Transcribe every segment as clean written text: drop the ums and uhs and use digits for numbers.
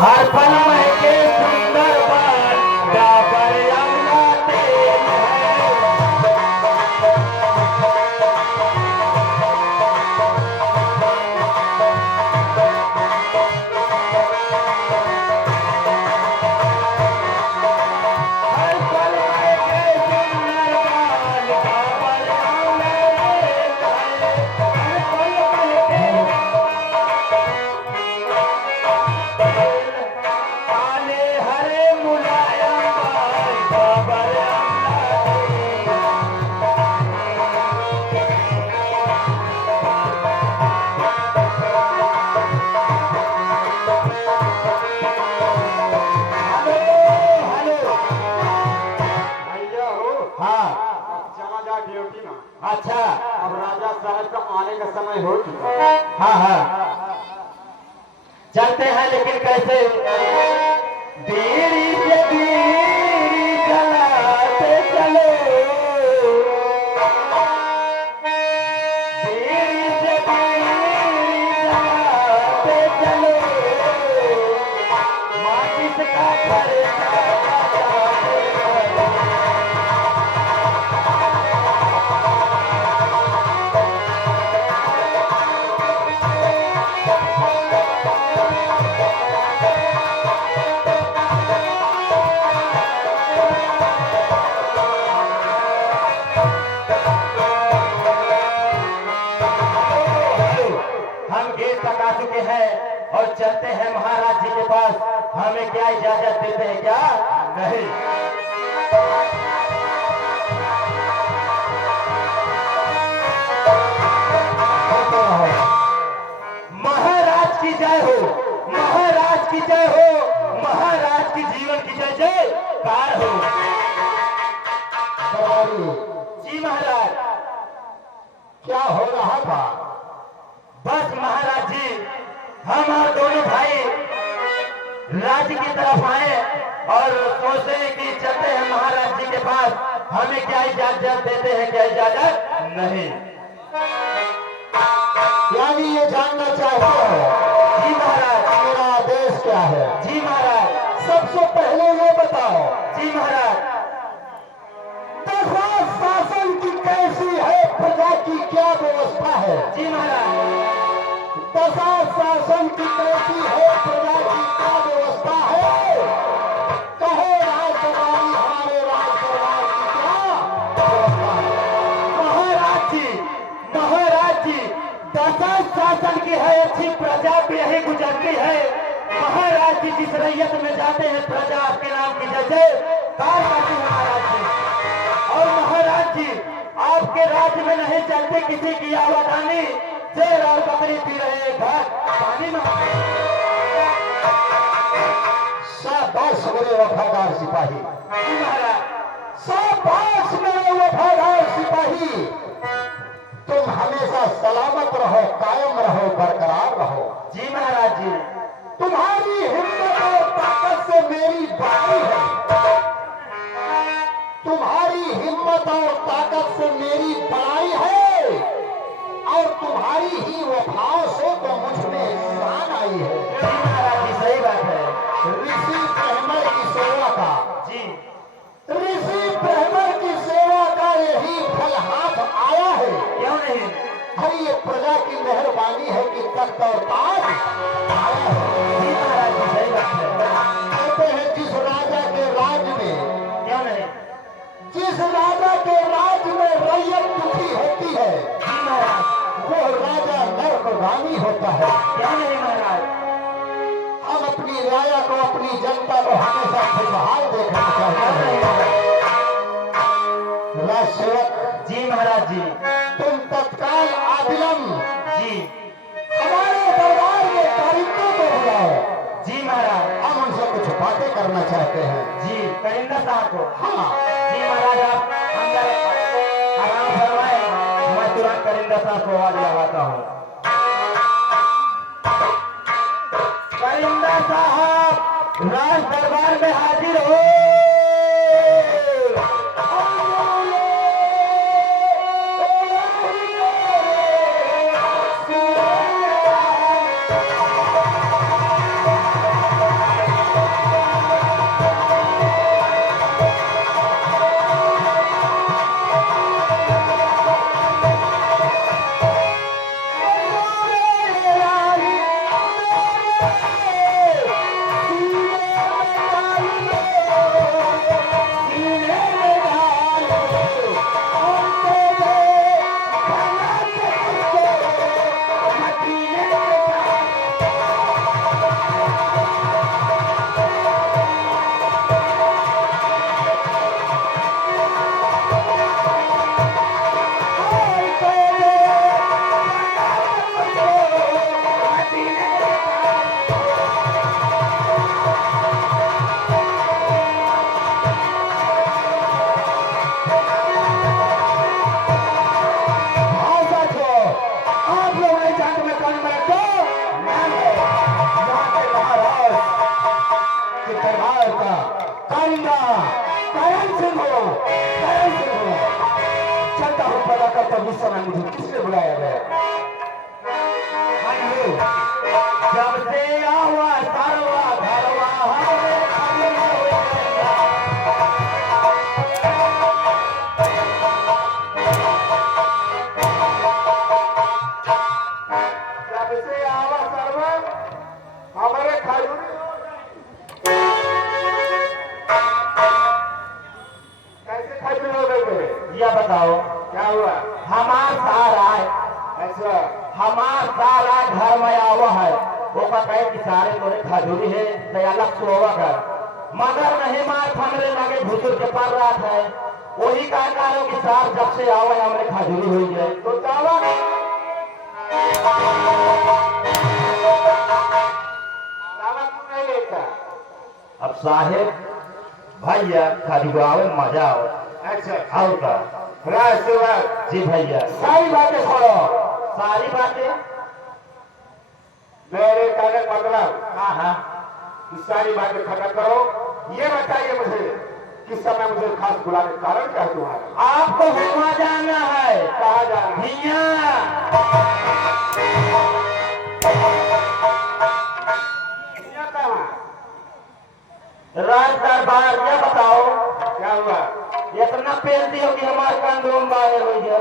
हर पल महके सुंदर बाल डाबर अमला तेल हर पल महके सुंदर बाल डाबर अमला तेल हर पल महके काले हरे मुलायम बाल डाबर अमला तेल हेलो हेलो भैया हो। हाँ अब चला जा ड्यूटी में। अच्छा अब राजा साहब का आने का समय हो चुका है। हाँ हाँ चलते हैं लेकिन कैसे बीड़ी से बीड़ी जलाते चलो बीड़ी से बीड़ी जलाते चलो माचिस का खर्चा बचाते चलो हम गेट तक आ चुके हैं और चलते हैं महाराज जी के पास हमें क्या इजाजत देते हैं क्या नहीं महाराज की जय हो महाराज की जय हो महाराज की जीवन की जय जय कार हो जी महाराज क्या हो रहा था? बस महाराज जी हम और दोनों भाई राज्य की तरफ आए और सोचे कि चलते हैं महाराज जी के पास हमें क्या इजाजत देते हैं क्या इजाजत नहीं यानी ये जानना चाहते हो जी महाराज मेरा आदेश क्या है? जी महाराज सबसे पहले ये बताओ जी महाराज दशा शासन की कैसी है, प्रजा की क्या व्यवस्था है? जी महाराज दशा शासन की कैसी है, प्रजा की क्या व्यवस्था है? कहे राजकुमारी हमारे राजकुमार की क्या व्यवस्था है? महाराज जी दशा शासन की है अच्छी प्रजा भी यही गुजरती है महाराज जी जिस रैयत में जाते हैं प्रजा आपके नाम की जय कार करती है महाराज जी और महाराज जी आपके राज्य में नहीं चलते किसी की आवाजानी शेर और बकरी पी रहे घर पानी में शाबाश मेरे वफादार सिपाही, जी महाराज शाबाश मेरे वफादार सिपाही। तुम हमेशा सलामत रहो, कायम रहो, बरकरार रहो। जी महाराज जी तुम्हारी हिम्मत और ताकत से मेरी बड़ाई है, तुम्हारी हिम्मत और ताकत से मेरी बड़ाई है और तुम्हारी ही वफाओं से तो मुझ में शान आई है। जी महाराज जी सही बात है ऋषि ब्रह्मण की सेवा का जी ऋषि ब्रह्मण की सेवा का यही फल हाथ आया है। क्यों नहीं हरी ये प्रजा की मेहरबानी है कि तख्त और ताज आया है। जी महाराज जी सही बात है कहते हैं जिस राजा के राज में क्यों नहीं जिस राजा के राज में रैयत दुखी होती है जी महाराज वो राजा नर्कगामी होता है। क्यों नहीं महाराज हम अपनी राजा को अपनी जनता को हमेशा खुशहाल देखना चाहते हैं। राज सेवक जी महाराज जी तुम तत्काल आदिलम जी हमारे दरबार में कारिंदों को बुलाओ, जी महाराज हम उनसे कुछ बातें करना चाहते हैं। जी करिंदा साहब को हाँ जी महाराज आप अंदर आराम फरमाए मैं तुरंत करिंदा साहब को आवाज लगाता हूँ करिंदा साहब राज दरबार में हाजिर हो कारिंदा करण सिंह हो, करण सिंह हो। चलता हूँ पता करता हूँ इस समय मुझे किसने बुलाया गया। आइए, जब से आवा सरवा धरवा हमें खबर हो गया। जब से आवा सर्वा हमारे खजूरी हो गई। कैसे खजूरी हो गई? यह बताओ क्या हुआ? हमार सारा अच्छा हमार सारा घर में आवा है वो कहे कि सारे तोरे खजूरी है दयाला सोवा कर मगर नहीं मार फमरे लगे भूतुर के पर रहा है वही कहकारों की सार जब से आवे हमरे खजूरी हो जाए तो दावा क्यों नहीं लेता? अब साहेब भैया खजूर आवे मजा आओ अच्छा आओ का राज सेवा जी भैया सारी बातें छोड़ो। सारी बातें मेरे कहने का मतलब हाँ हाँ कि सारी बातें खत्म करो। ये बताइए मुझे किस समय मुझे खास बुलाने का कारण क्या है तुम्हारा? आपको घुमा जाना है कहाँ जाना है? हिया यहाँ कहाँ? राज दरबार क्या बताओ क्या हुआ? इतना पेड़ दियो कि हमारे कंडोम बाहर हो गया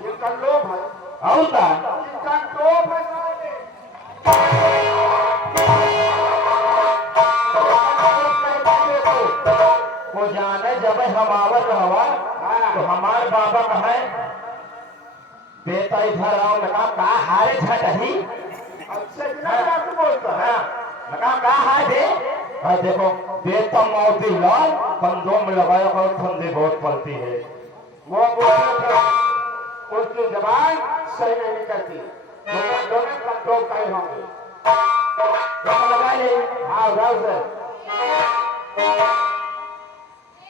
ये कंडोम है। और का ये कंडोम है साले। वो जाने जब हम आवत हवा तो हमारे बाबा कहे बेटा इधर आओ लगा का हारे छटही अच्छा बिना बात बोलता है। लगा का हाय बे अरे देखो बेटा मौती लाल कंडोम लगाया और ठंडी बहुत पड़ती है वो बोलने पर उनकी जबान सही नहीं निकलती। दोनों कंट्रोल करे होंगे। लगा ले हाँ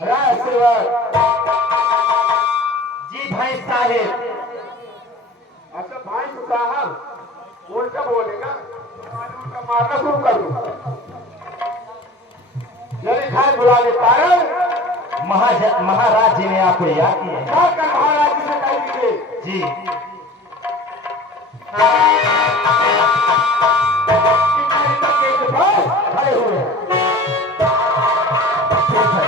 राज जी भाई साहेब अच्छा भाई साहब उनका बोलेगा उनका मारना शुरू कर दूंगा। यदि खान बुलाने कारण महाराज जी ने आपको याद किया क्या कर महाराज जी से कह दीजिए जी कि मेरे बच्चे के पास खड़े हुए हैं। ठीक है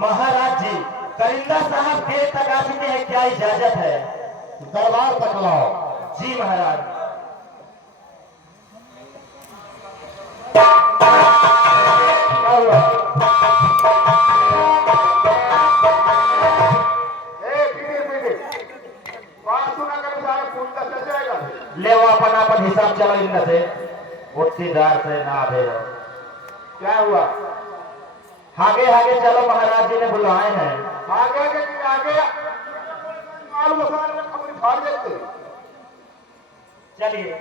महाराज जी करिंदा साहब देर तक आ चुके हैं क्या इजाजत है दरबार तक लाओ। जी महाराज क्या हुआ? पीढ़ी बात सुना कर सारा खून का चल जाएगा। ले वो अपन हिसाब चलो इनका से उठीदार से ना भे क्या हुआ? आगे आगे चलो महाराज जी ने बुलाए हैं आगे आगे माल मसाले में खबर फाड़ देते। चलिए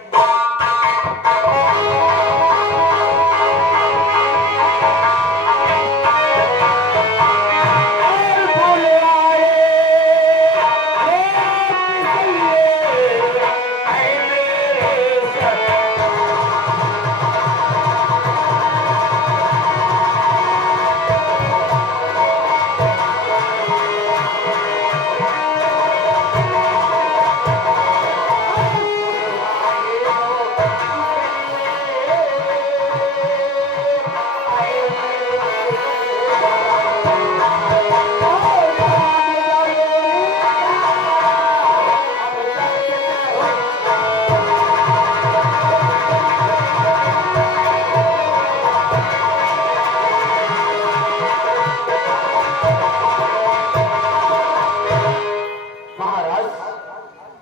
महाराज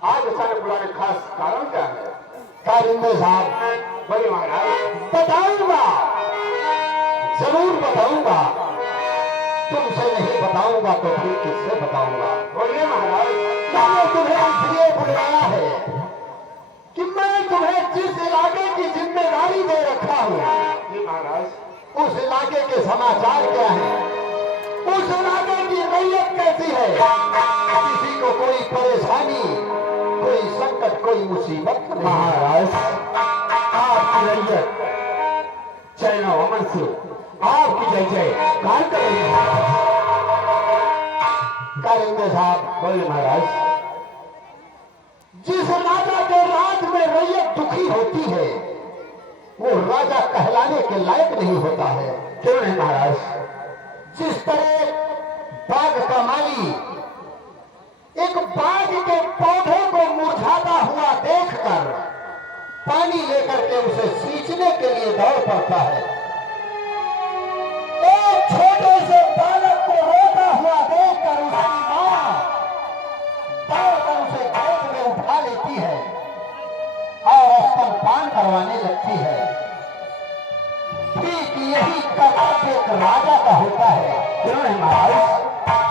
आज अचानक बुलाने का खास कारण क्या है? कारिंदे साहब बोलिए महाराज। बताऊंगा, जरूर बताऊंगा। तुमसे नहीं बताऊंगा तो फिर किससे बताऊंगा? बोलिए महाराज। मैंने तुम्हें इसलिए बुलाया है कि मैं तुम्हें जिस इलाके की जिम्मेदारी दे रखा हूँ जी महाराज। उस इलाके के समाचार क्या हैं? उस इलाके की रैयत कैसी है? किसी को कोई परेशानी कोई मुसीबत नहीं। महाराज आपकी रैयत चैन अमन से आपकी जय जय कार करेंगे। करेंगे साहब। बोले महाराज। जिस राजा के राज में रैयत दुखी होती है वो राजा कहलाने के लायक नहीं होता है। क्यों नहीं महाराज? जिस तरह बाग का माली एक बाग के पौधे को मुरझाता हुआ देखकर पानी लेकर के उसे सींचने के लिए दौड़ पड़ता है, एक छोटे से बालक को रोता हुआ देखकर उसकी मां दौड़कर उसे गोद में उठा लेती है और स्तनपान करवाने लगती है। ठीक यही कर्तव्य एक राजा का होता है। क्यों नहीं महाराज?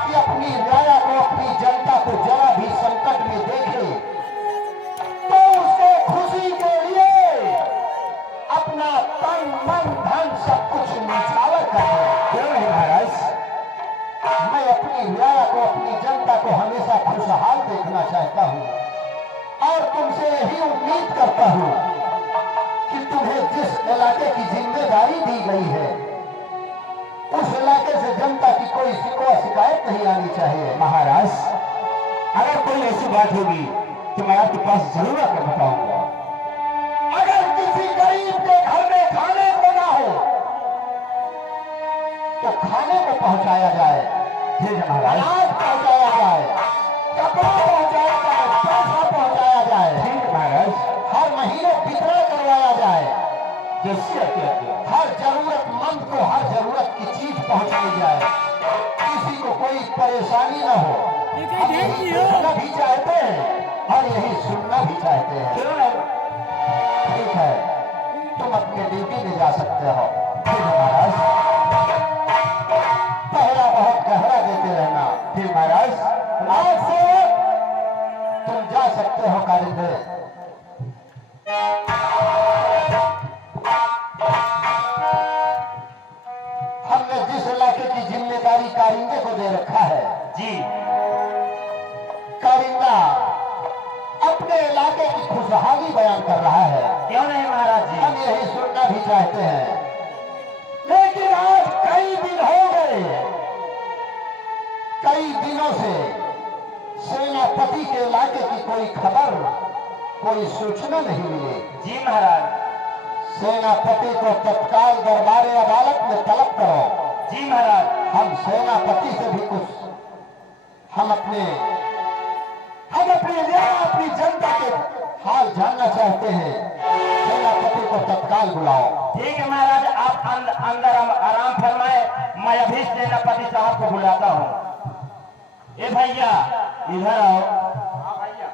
कि अपनी राजा को, अपनी जनता को जरा भी संकट में देखे तो उसके खुशी के लिए अपना तन मन धन सब कुछ निछावर करे। क्यों नहीं महाराज? मैं अपनी राजा को, अपनी जनता को हमेशा खुशहाल देखना चाहता हूँ और तुमसे यही उम्मीद करता हूँ कि तुम्हें जिस इलाके की जिम्मेदारी दी गई है उस इलाके से जनता की कोई शिकायत नहीं आनी चाहिए। महाराज अगर कोई ऐसी बात होगी तो मैं आपके पास जरूर आकर बताऊंगा। अगर किसी गरीब के घर में खाने को ना हो तो खाने को पहुंचाया जाए, ठीक है महाराज। अनाज पहुंचाया जाए, कपड़ा पहुंचाया जाए, पैसा पहुंचाया जाए, ठीक है महाराज। हर महीने वितरण करवाया जाए, जैसी आपकी आज्ञा। हर जरूरतमंद को हर जरूरत की चीज पहुंचाई जाए, किसी को कोई परेशानी न हो। हम यही देखना भी चाहते हैं और यही सुनना भी चाहते हैं। क्यों नहीं? ठीक है, तुम अपने ड्यूटी में जा सकते हो। ठीक है महाराज। पहरा बहुत गहरा देते रहना। ठीक महाराज। आज से तुम जा सकते हो कारिंदे। हमने जिस इलाके की जिम्मेदारी कारिंदे को दे रखा है, जी कारिंदा अपने इलाके की खुशहाली बयान कर रहा है। क्यों नहीं महाराज जी? हम यही सुनना भी चाहते हैं। लेकिन आज कई दिन हो गए, कई दिनों से सेनापति के इलाके की कोई खबर, कोई सूचना नहीं मिली। जी महाराज। सेनापति को तत्काल दरबारे अदालत में तलब करो। जी महाराज। हम सेनापति से भी कुछ हम अपनी अपनी जनता के हाल जानना चाहते हैं। सेनापति को तत्काल बुलाओ। ठीक है महाराज। आप अंदर आराम फरमाए, मैं अभी सेनापति साहब को बुलाता हूँ। ए भैया इधर आओ। हाँ भैया।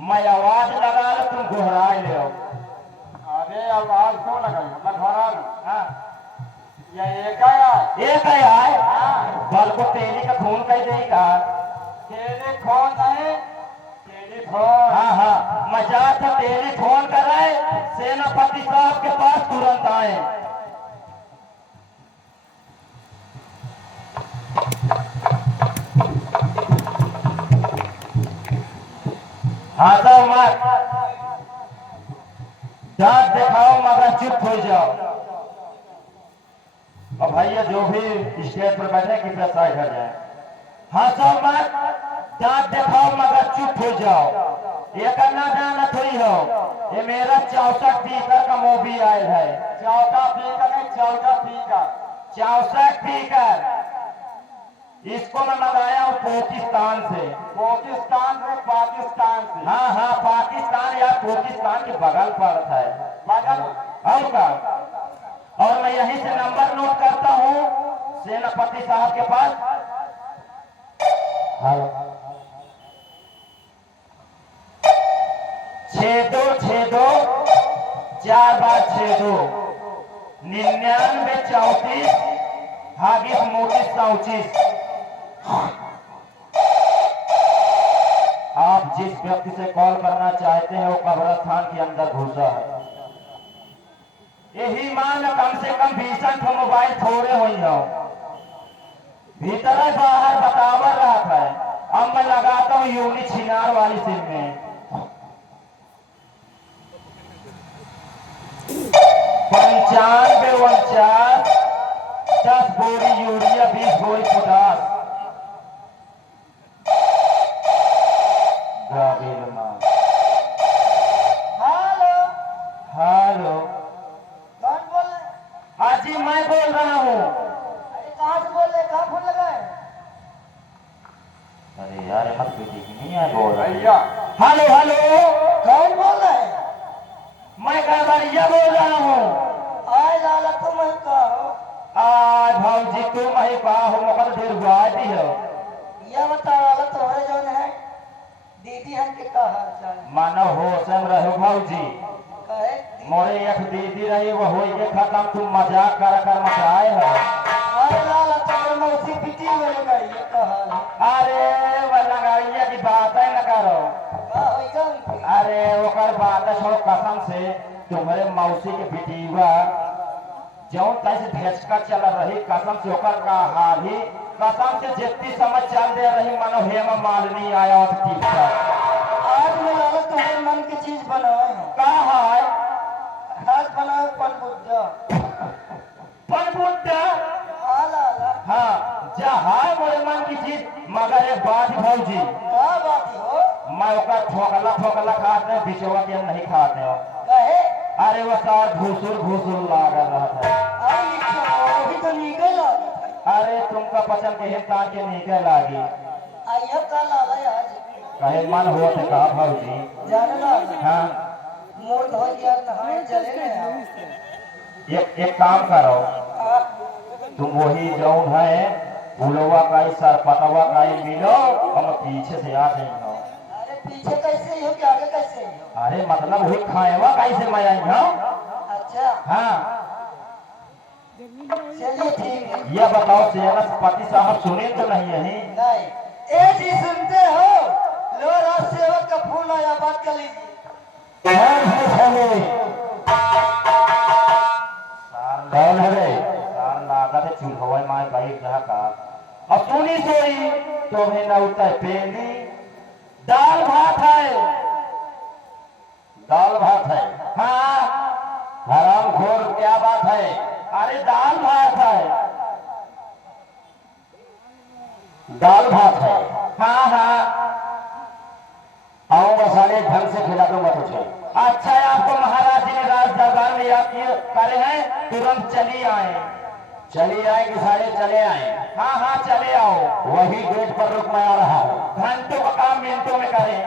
मैं आवाज लगा लो, तुम घुराए ले आओ। अरे आवाज क्यों लगाई? मैं घरा लूं। हाँ ये एक आया। एक है आए बल को तेली का खून कह देगा। टेलीफोन नहीं, टेलीफोन। हाँ हाँ मजाक था। टेलीफोन कर रहे सेनापति साहब के पास तुरंत आए। हाँ तो मत दांत दिखाओ मगर चुप हो जाओ। और भैया जो भी स्टेज पर बैठे कृपया साइड हट जाए। हाँ सब मत दांत दिखाओ मगर चुप हो जाओ। ये करना जाना थोड़ी हो। ये मेरा 64 स्पीकर का मूवी आयल है। 14 पीकर नहीं, 14 पीकर। 64 स्पीकर इसको मैं मंगाया हूँ पाकिस्तान से। पाकिस्तान से? पाकिस्तान से? हाँ हाँ पाकिस्तान या पाकिस्तान के बगल पड़ता है। मगर और का और मैं यहीं से नंबर नोट करता हूँ सेनापति साहब के पास। हेलो, 6262 4 बार 62 99 34 हागिस मोटिस 34। आप जिस व्यक्ति से कॉल करना चाहते हैं वो कब्रस्तान के अंदर घुसा है। यही मान कम से कम 20 मोबाइल थोड़े हो भीतर बाहर बतावर रहा था। अब मैं लगाता हूँ यूनी छिनार वाली सिम में। अरे यार मत पीटी की नहीं है बोल भैया हेलो हेलो कौन बोल रहे हैं? मैं गड़बड़िया बोल रहा हूँ आय लाला तुम कहो। आज भाजी तुम ही कहा हो मकर ढेर गुआ दी हो यह बता वाला तुम्हारे जौन है दीदी हम के का हाल चाल मानो हो सम रहो भाजी कहे मोरे एक दीदी रही वो हो के खत्म तुम मजाक कर मचाए हो आय लाला तुम्हारे मौसी पिटी हो गई ये का हाल है। अरे वो लगाइए की बात है न करो का होइगा उनके? अरे ओकर बात छोड़ कसम से तुम्हारे मौसी के बिटिया जौन तैसे भेजका चल रही कसम से ओकर का हाल ही कसम से जितनी समझ चल दे रही मानो हेमा मालिनी आया तो ठीक था आज मैं लाला तुम्हारे मन की चीज बनाए हैं। कहा है आज बनाए पन बुद्धा। पर बुद्धा हाँ लाला हाँ जहाँ मोरे मन की चीज मगर एक बात भौजी का बात हो मैं ओकर ठोकला खाते हैं बिचवा के नहीं खाते हो कहे अरे वो सार घूसुर लाग रहा था अरे निकल वही तो निकल अरे तुमका पसंद के हिंसान के निकल लागी आइए का लाला आज कहे मन हो तो कहा भौजी जाने लाला हाँ मोर धो गया नहाए चले गए एक काम करो तुम वही जौन है फूलवा का ही सरपतवा का ही मिलो हम पीछे से आ जाएंगे अरे पीछे कैसे हो कि आगे कैसे हो? अरे मतलब वही खाएवा कैसे मैं आई हूँ अच्छा हाँ चलिए ठीक है। ये बताओ सेनापति साहब सुने तो नहीं है नहीं ए जी सुनते हो लो राज सेवक का फोन आया बात कर लीजिए। कौन है साले कौन है रे सार लागत है चूल्हा माय भाई जहाँ का अब सुनी सोई तुम्हें न उतर पेली दाल भात है हाँ हराम खोर क्या बात है अरे दाल भात है हाँ हाँ आओ मसाले ढंग से खिला दूंगा तुझे अच्छा है आपको महाराज जी ने राज दरबार में याद किए करे हैं तुरंत चली आए कि सारे चले आए हाँ हाँ चले आओ वही गेट पर रुक मैं आ रहा हूँ घंटों का काम मिनटों में करें